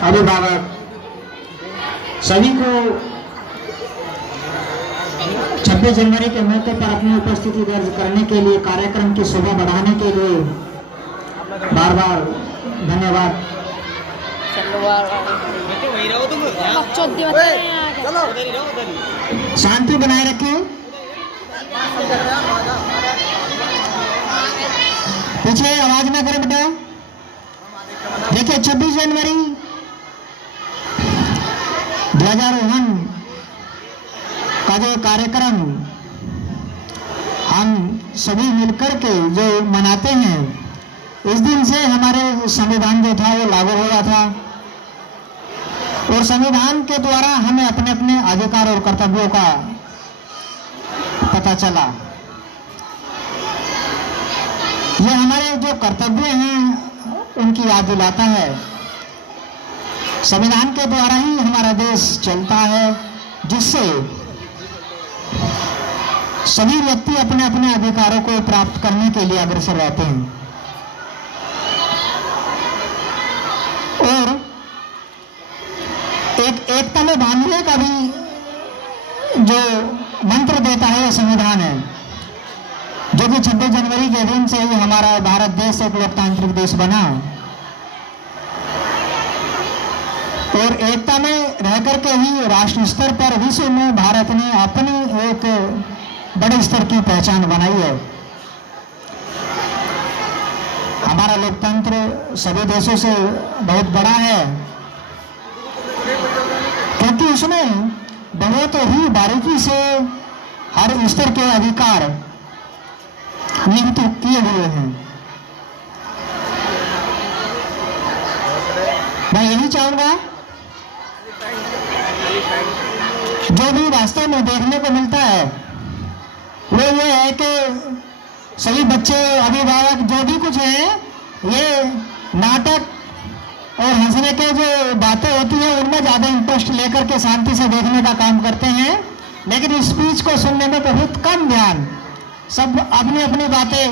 अभिभावक सभी को 26 जनवरी के मौके पर अपनी उपस्थिति दर्ज करने के लिए कार्यक्रम की शोभा बढ़ाने के लिए बार बार धन्यवाद। शांति बनाए रखें। पीछे आवाज ना करें बेटा। देखिए 26 जनवरी ध्वजारोहण का जो कार्यक्रम हम सभी मिलकर के जो मनाते हैं, इस दिन से हमारे संविधान जो था वो लागू हो रहा था और संविधान के द्वारा हमें अपने अपने अधिकार और कर्तव्यों का पता चला। ये हमारे जो कर्तव्य हैं उनकी याद दिलाता है। संविधान के द्वारा ही हमारा देश चलता है, जिससे सभी व्यक्ति अपने अपने अधिकारों को प्राप्त करने के लिए अग्रसर रहते हैं। और एकता में बांधने का भी जो मंत्र देता है यह संविधान है, जो कि 26 जनवरी के दिन से ही हमारा भारत देश एक लोकतांत्रिक देश बना और एकता में रह करके ही राष्ट्र स्तर पर विश्व में भारत ने अपनी एक बड़े स्तर की पहचान बनाई है। हमारा लोकतंत्र सभी देशों से बहुत बड़ा है, क्योंकि उसमें बहुत ही बारीकी से हर स्तर के अधिकार निहित किए हुए हैं। मैं यही चाहूंगा, जो भी वास्तव में देखने को मिलता है वो ये है कि सभी बच्चे, अभिभावक जो भी कुछ है, ये नाटक और हंसने के जो बातें होती हैं उनमें ज़्यादा इंटरेस्ट लेकर के शांति से देखने का काम करते हैं, लेकिन स्पीच को सुनने में बहुत कम ध्यान। सब अपनी अपनी बातें,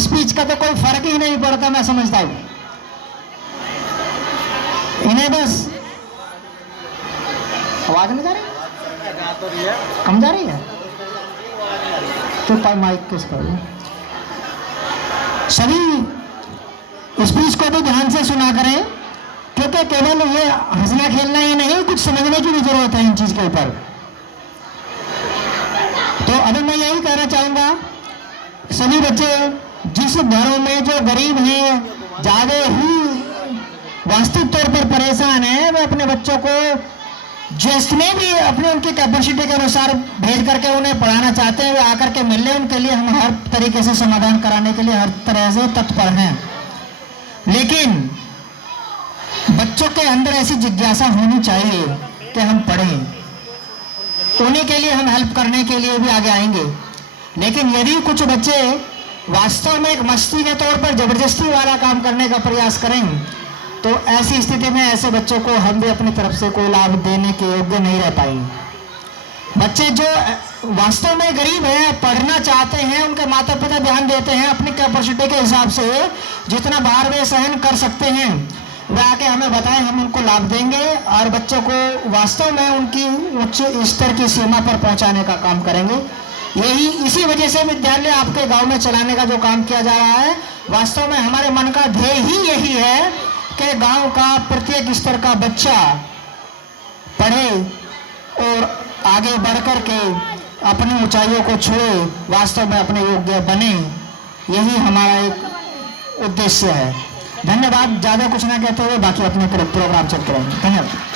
स्पीच का तो कोई फर्क ही नहीं पड़ता, मैं समझता हूं। इन्हें बस आवाज नहीं जा रही, कम जा रही है तो माइक किस पर। सभी स्पीच को भी ध्यान से सुना करें, क्योंकि केवल ये हंसना खेलना ही नहीं, कुछ समझने की भी जरूरत है इन चीज के ऊपर। तो अभी मैं यही कहना चाहूंगा, सभी बच्चे जिस घरों में जो गरीब हैं, ज्यादा ही वास्तविक तौर पर परेशान है, वे अपने बच्चों को जिसमें भी अपने उनकी कैपेसिटी के अनुसार भेज करके उन्हें पढ़ाना चाहते हैं, वे आकर के मिलने, उनके लिए हम हर तरीके से समाधान कराने के लिए हर तरह से तत्पर हैं। लेकिन बच्चों के अंदर ऐसी जिज्ञासा होनी चाहिए कि हम पढ़ें, उन्हीं के लिए हम हेल्प करने के लिए भी आगे आएंगे। लेकिन यदि कुछ बच्चे वास्तव में एक मस्ती के तौर पर जबरदस्ती वाला काम करने का प्रयास करें, तो ऐसी स्थिति में ऐसे बच्चों को हम भी अपनी तरफ से कोई लाभ देने के योग्य नहीं रह पाएंगे। बच्चे जो वास्तव में गरीब हैं, पढ़ना चाहते हैं, उनके माता पिता ध्यान देते हैं, अपनी कैपेसिटी के हिसाब से जितना भार वे सहन कर सकते हैं, वे आके हमें बताएं, हम उनको लाभ देंगे और बच्चों को वास्तव में उनकी उच्च स्तर की सीमा पर पहुंचाने का काम करेंगे। यही इसी वजह से विद्यालय आपके गांव में चलाने का जो काम किया जा रहा है, वास्तव में हमारे मन का ध्येय ही यही है कि गांव का प्रत्येक स्तर का बच्चा पढ़े और आगे बढ़कर के अपनी ऊंचाइयों को छुए, वास्तव में अपने योग्य बने। यही हमारा एक उद्देश्य है। धन्यवाद। ज़्यादा कुछ ना कहते हुए बाकी अपने प्रोग्राम चलते रहेंगे। धन्यवाद।